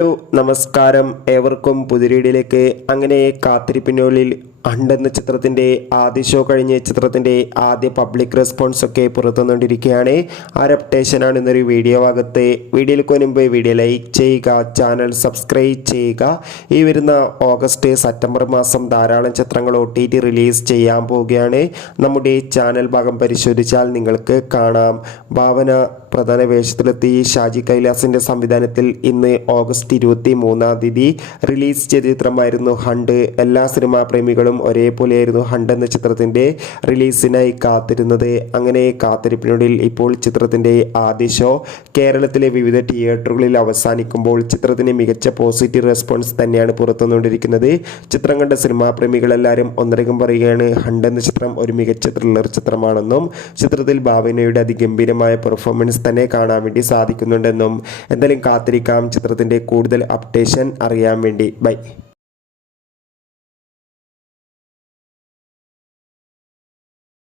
Hello നമസ്കാരം ഏവർക്കും പുതിരീടിലേക്ക്. അങ്ങനെ കാത്തിരിപ്പിനുള്ളിൽ ഹണ്ട് എന്ന ചിത്രത്തിൻ്റെ ആദ്യ ഷോ കഴിഞ്ഞ് ചിത്രത്തിൻ്റെ ആദ്യ പബ്ലിക് റെസ്പോൺസ് ഒക്കെ പുറത്തുവന്നുകൊണ്ടിരിക്കുകയാണ്. ആ ഒരു അപ്ഡേഷനാണ് ഇന്നൊരു വീഡിയോ ഭാഗത്ത്. വീഡിയോയിലേക്ക് മുൻപ് വീഡിയോ ലൈക്ക് ചെയ്യുക, ചാനൽ സബ്സ്ക്രൈബ് ചെയ്യുക. ഈ വരുന്ന ഓഗസ്റ്റ് സെപ്റ്റംബർ മാസം ധാരാളം ചിത്രങ്ങൾ OTT റിലീസ് ചെയ്യാൻ പോവുകയാണ്. നമ്മുടെ ചാനൽ ഭാഗം പരിശോധിച്ചാൽ നിങ്ങൾക്ക് കാണാം. ഭാവന പ്രധാന വേഷത്തിലെത്തി ഷാജി കൈലാസിൻ്റെ സംവിധാനത്തിൽ ഇന്ന് ഓഗസ്റ്റ് 23 റിലീസ് ചെയ്ത ചിത്രമായിരുന്നു ഹണ്ട്. എല്ലാ സിനിമാ പ്രേമികളും ഒരേപോലെയായിരുന്നു ഹണ്ട് എന്ന ചിത്രത്തിൻ്റെ റിലീസിനായി കാത്തിരുന്നത്. അങ്ങനെ കാത്തിരിപ്പിനുള്ളിൽ ഇപ്പോൾ ചിത്രത്തിൻ്റെ ആദ്യ ഷോ കേരളത്തിലെ വിവിധ തിയേറ്ററുകളിൽ അവസാനിക്കുമ്പോൾ ചിത്രത്തിന് മികച്ച പോസിറ്റീവ് റെസ്പോൺസ് തന്നെയാണ് പുറത്തുവന്നുകൊണ്ടിരിക്കുന്നത്. ചിത്രം കണ്ട സിനിമാ പ്രേമികളെല്ലാവരും ഒന്നടങ്കം പറയുകയാണ് ഹണ്ട് എന്ന ചിത്രം ഒരു മികച്ച ത്രില്ലർ ചിത്രമാണെന്നും ചിത്രത്തിൽ ഭാവനയുടെ അതിഗംഭീരമായ പെർഫോമൻസ് തന്നെ കാണാൻ വേണ്ടി സാധിക്കുന്നുണ്ടെന്നും. എന്തായാലും കാത്തിരിക്കാം ചിത്രത്തിൻ്റെ കൂടുതൽ അപ്ഡേഷൻ അറിയാൻ വേണ്ടി. ബൈ.